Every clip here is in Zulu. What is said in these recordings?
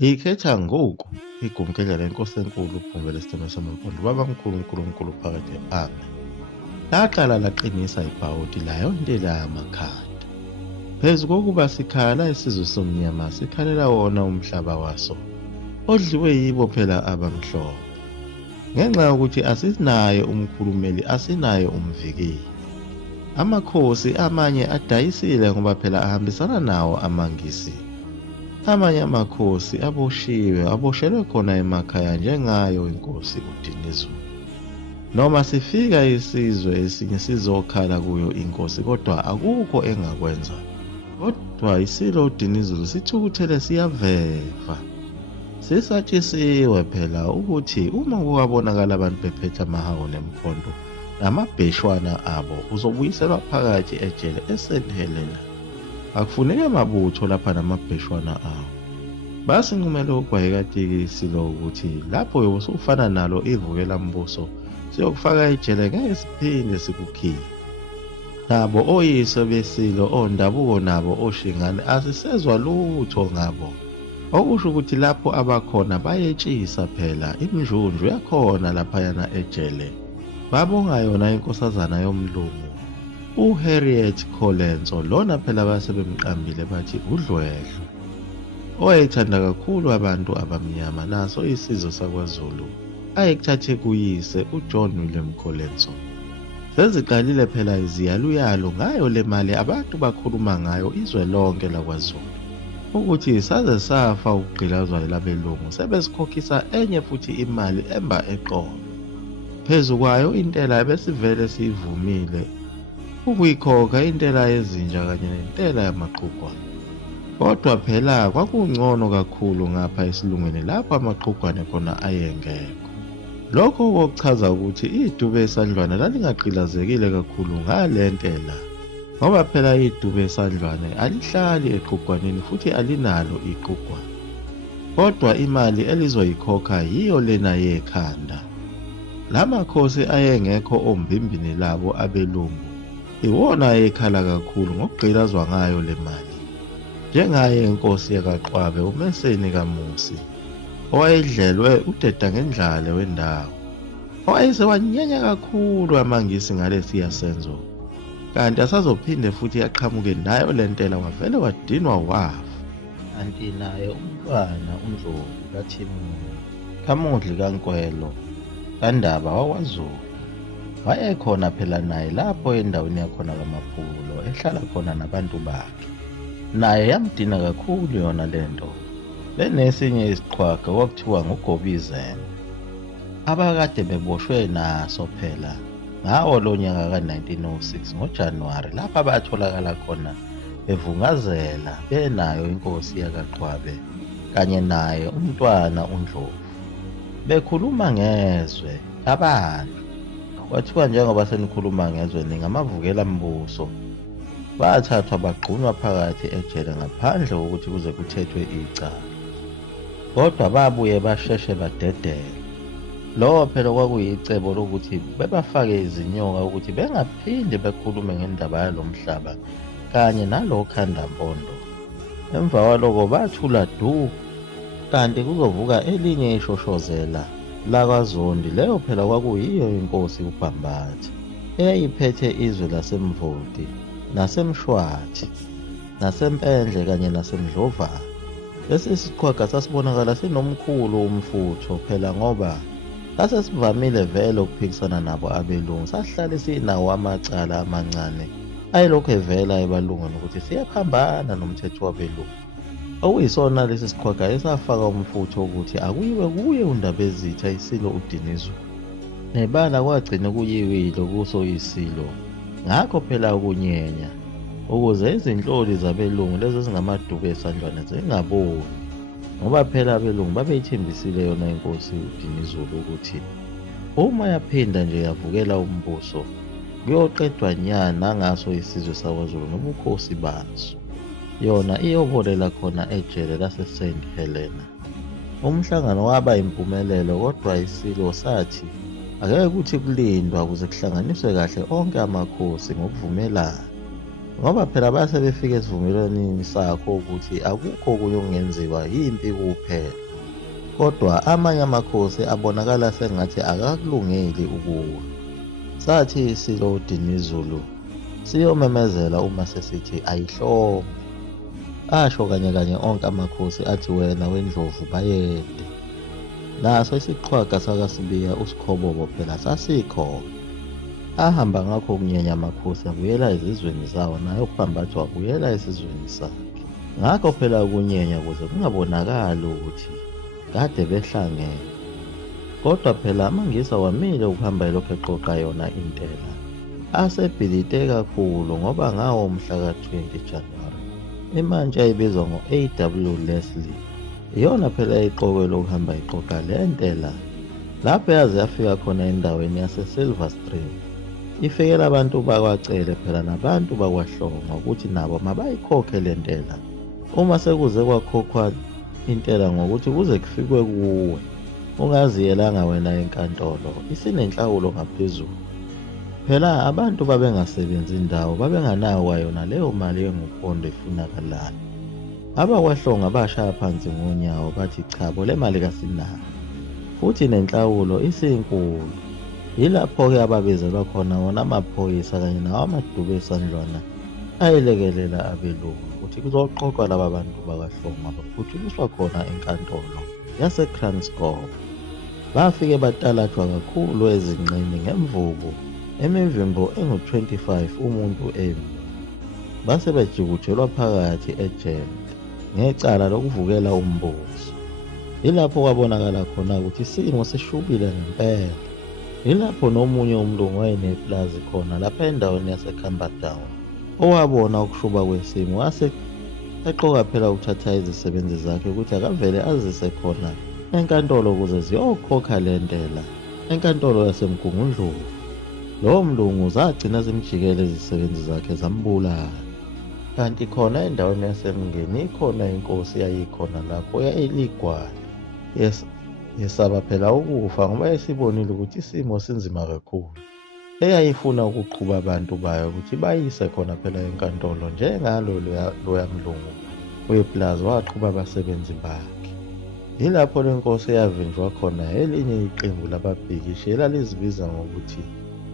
Ngikhetha ngoku igumkela lenkosi enkulu uPhumela Isithembiso Samampondwe ubabamkhulu uNkulunkulu phakathi ame. Laqala laqinisa ibhawudi layontela amakhanda. Phezu kokuba sikhala isizwe somnyama sikhalela wona umhlaba waso, odliwe yibo phela abamhlophe. Ngenxa yokuthi asinaye umkhulumeli, asinaye umvikeli. Amakhosi amanye adayisile ngoba phela ahambisana nawo amangisi. Amanye amakhosi aboshelwe khona emakhaya njengayo inkosi uDinizulu. Noma sifika isizwe esinye sizokhala kuyo inkosi, kodwa akukho engakwenza. Kodwa isilo uDinizulu sithukuthele siyaveva. Sisatshisiwe phela ukuthi uma kuwabonakala abantu bephethe amahawu nemkhonto namabheshwana abo, uzobuyiselwa phakathi ejele eSt Helena. Akufuneki amabutho lapha namabheshwana awo. Basinqumela ugwayekatiki lo ukuthi lapho usufana nalo ivukela mbuso siyokufaka ejele ngeke siphinde sikukhiphe. Nabo oyise besilo, ondabuko nabo oshingane asisezwa lutho ngabo. Okusho ukuthi lapho abakhona bayetshisa phela imijunju yakhona laphayana ejele. Babonga yona inkosazana yomlungu uHarriet Colenso, lona phela basebemqambile bathi udlwehlo, owayethanda kakhulu abantu abamnyama. Naso isizwe sakwaZulu ayekuthathe kuyise uJohn William Colenso. Seziqalile phela iziyaluyalu ngayo le mali abantu bakhuluma ngayo izwe lonke lakwaZulu, ukuthi saze safa ukugqilazwa labelungu sebesikhokhisa enye futhi imali emba eqolo. Phezu kwayo intela besivele siyivumile ukuyikhokha, intela yezinja kanye nentela yamaqhugwane. Kodwa phela kwakungcono kakhulu ngapha esilungwini lapho amaqhugwane khona ayengekho. Lokho kokuchaza ukuthi idube esandlwane lalingagqilazekile kakhulu ngale ntela, ngoba phela idube esandlwane alihlali eqhugwaneni futhi alinalo iqhugwane. Kodwa imali elizoyikhokha yiyo lena yekhanda. Lamakhosi ayengekho ombimbini labo abelungu iwona ayekhala kakhulu ngokugqilazwa ngayo le mali, njengaye inkosi yakaQwabe uMeseni kaMusi, owayedlelwe udedangendlale wendawo, owayesewanyenya kakhulu amangisi ngalesiya senzo, kanti asazophinde futhi aqhamuke nayo lentela wavele wadinwa wafa. Kanti naye umntwana uNdlovu kaThimuni, kaMudli kaNkwelo, kaNdaba wakwaZulu wayekhona phela naye lapho endaweni yakhona kaMaphulo ehlala khona nabantu bakhe. Naye yamdina kakhulu yona lento. Benesinye isiqhwaga kwakuthiwa nguGobizane, abakade beboshwe naso phela ngawo lo nyaka ka-1906 ngoJanuwari, lapho abatholakala khona bevungazela benayo inkosi yakaQwabe kanye naye umntwana uNdlovu, bekhuluma ngezwe abantu. Kwathiwa njengoba senikhuluma ngezwe ningamavukela mbuso, bathathwa bagqunywa phakathi ejele ngaphandle kokuthi kuze kuthethwe icala. Kodwa babuye basheshe badedela. Lokho phela kwakuyicebo lokuthi bebafake izinyoka ukuthi bengaphinde bekhulume ngendaba yalomhlaba kanye nalo khandampondo. Emva kwaloko bathula du, kanti kuzovuka elinye ishoshozela lakwaZondi. Leyo phela kwakuyiyo inkosi uBhambatha eyayiphethe izwe laseMvoti naseMshwathi naseMpendle kanye naseMdlovana. Lesi siqhwaga sasibonakala sinomkhulu umfutho phela ngoba sasesivamile vele ukuphikisana nabo abelungu. Sasihlale sinawo amacala amancane ayelokhu evela ebalungwini ukuthi siyaphambana nomthetho wabelungu, okuyisona lesi siqhwaga esafaka umfutho ukuthi akuyiwe kuye uNdabezitha isilo uDinizulu, nebala kwagcina kuyiwile kuso isilo. Ngakho phela ukunyenya ukuze izinhloli zabelungu lezi ezingamaduku esandlwane zingaboni, ngoba phela abelungu babeyithembisile yona inkosi uDinizulu ukuthi uma yaphinda nje yavukela umbuso kuyoqedwa nya nangaso isizwe sakwaZulu nobukhosi baso, yona iyobolela khona ejele laseSt Helena. Umhlangano waba impumelelo, kodwa isilo sathi akeke kuthi kulindwa ukuze kuhlanganiswe kahle onke amakhosi ngokuvumelana. ngoba phela base befika esivumelwaneni sakho ukuthi akukho okunye okungenziwa yimpi kuphela, kodwa amanye amakhosi abonakala sengathi akakulungeli ukuwa. Sathi silo Dinizulu siyomemezela uma sesithi ayihlome. Asho kanye kanye onke amakhosi athi wena wendlovu bayede. Naso isiqhwaga sakaSibiya uSikhobobo phela sasikhona. Ahamba ngakho ukunyenya amakhosi abuyela ezizweni zawo, naye uPhambatha wabuyela esizweni sakhe. Ngakho phela ukunyenya ukuze kungabonakali ukuthi kade behlangene. Kodwa phela amangisa wamile ukuhamba elokhu eqoqa yona intela. Asebhilite kakhulu ngoba ngawo mhla ka-20 Januwari imantshi ayibizwa ngo-A.W. Leslie iyona phela eyiqokelwe ukuhamba iqoqa le ntela. Lapho yaze yafika khona endaweni yase-Silver Stream, ifikela abantu bakwacele phela nabantu bakwaHlonga ukuthi nabo mabayikhokhe le ntela. Uma sekuze kwakhokhwa intela ngokuthi kuze kufikwe kuwe, ungaziyelanga wena enkantolo, isinenhlawulo ngaphezulu. Phela abantu babengasebenzi indawo, babenganayo kwayona leyo mali engupondo efunakalayo. AbakwaHlonga bashaya phansi ngonyawo bathi chabo le mali kasinayo, futhi nenhlawulo isinkulu. Yilapho-ke ababizelwa khona wona amaphoyisa kanye nawo amaDube esandlwana ayelekelela abelungu ukuthi kuzoqoqwa laba bantu bakaHlonga baphuthumiswa khona enkantolo yaseKranskop. Bafike batalathwa kakhulu ezinqeni ngemvubu emivimbo engu-25 umuntu emi. Base bejibujelwa phakathi ejele ngecala lokuvukela umbuso. Yilapho kwabonakala khona ukuthi isimo sishubile ngempela. Yilapho nomunye umlungu wayenepulazi khona lapha endaweni yaseCamberdown owabona ukushuba kwesimo wase eqoka phela ukuthatha izisebenzi zakhe ukuthi akavele azise khona enkantolo ukuze ziyokhokha le ntela enkantolo yaseMgungundlovu. Lowo mlungu zagcina zimjikele izisebenzi zakhe zambulala. Kanti khona endaweni yaseMngeni ikhona inkosi yayikhona lapho yayiligwala. Yesaba phela ukufa ngoba yayisibonile ukuthi isimo sinzima kakhulu. Eyayifuna ukuqhuba abantu bayo ukuthi bayise khona phela enkantolo njengalo loya mlungu wepulazi waqhuba abasebenzi bakhe. Yilapho le nkosi yavinjwa khona elinye iqembu lababhikishi elalizibiza ngokuthi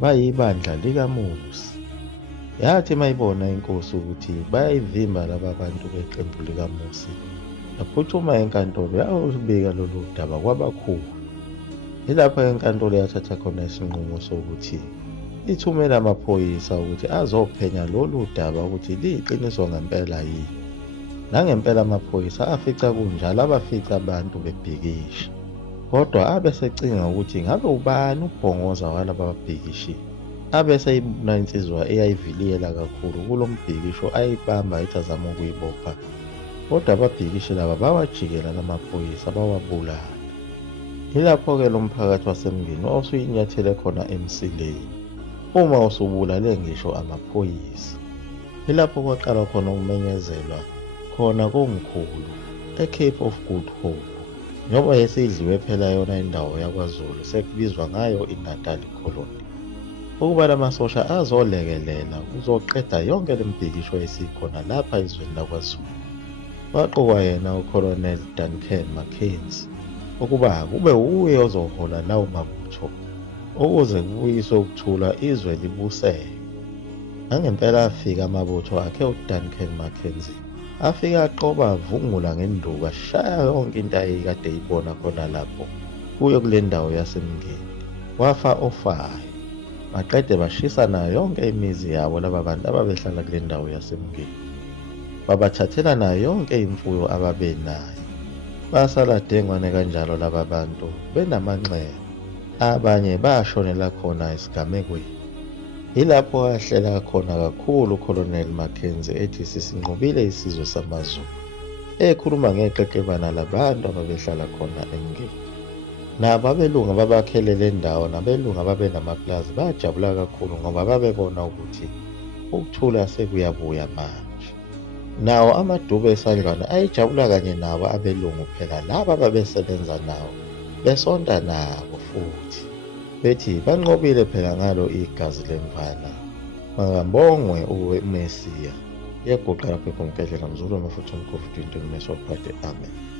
bayibandla likaMusi. Yathi mayibona inkosi ukuthi bayayivimba laba bantu beqembu likaMusi, yaphuthuma enkantolo yawubika lolu daba kwabakhulu. Yilapho enkantolo yathatha khona isinqumo sokuthi ithumele amaphoyisa ukuthi azophenya lolu daba ukuthi liyiqiniso ngempela yini. Nangempela amaphoyisa afica kunjalo, abafica abantu bebhikisha. Kodwa abesecinga ukuthi ngabe ubani ubhongoza walaba babhikishi. Abeseyibona insizwa eyayiviliyela kakhulu kulo mbhikisho ayibamba ithi azama ukuyibopha. Kodwa ababhikishi laba bawajikela lamaphoyisa bawabulala. Yilapho-ke lo mphakathi waseMngeni wawusuyinyathele khona emsileni uma usubulale ngisho amaphoyisa. Yilapho kwaqala khona ukumenyezelwa khona komkhulu eCape of Good Hope, njengoba yesidliwe phela yona indawo yakwaZulu sekubizwa ngayo iNatal Colony. Ukuba lamasosha azolekelela kuzoqeda yonke lembhikisho esikhona lapha ezweni lakwaZulu. Waqokwa yena uColonel Duncan Mackenzie ukuba kube uye ozohola lawo mabutho ukuze kubuyiswe ukuthula izwe libuseke. Nangempela afika amabutho akhe uDuncan Mackenzie afika aqoba avungula ngenduku ashaya yonke into ayikade eyibona khona lapho kuyo kule ndawo yaseMngeni. Wafa ofayo, baqede bashisa nayo yonke imizi yabo laba bantu ababehlala kule ndawo yaseMngeni. Babathathela nayo yonke imfuyo ababenayo. Basala dengwane kanjalo laba bantu benamanxeba, abanye bashonela khona esigamekweni. Yilapho ahlela khona kakhulu uColonel Mackenzie ethi sisinqobile isizwe samaZulu, ekhuluma ngeqeqebana labantu ababehlala khona eMngeni. Nabo abelungu ababakhele le ndawo nabelungu ababenamaplazi bajabula kakhulu ngoba babebona ukuthi ukuthula sekuyabuya manje. Nawo amaDube esandlwana ayijabula kanye nabo abelungu phela laba ababesebenza nawo besonda nabo futhi bethi banqobile phela ngalo igazi lemvana. Makambongwe uMesiya. iyagoqa lapho ekhomkadlela mzulu wamafutha omkhofu 20 Meso Pate. Amen.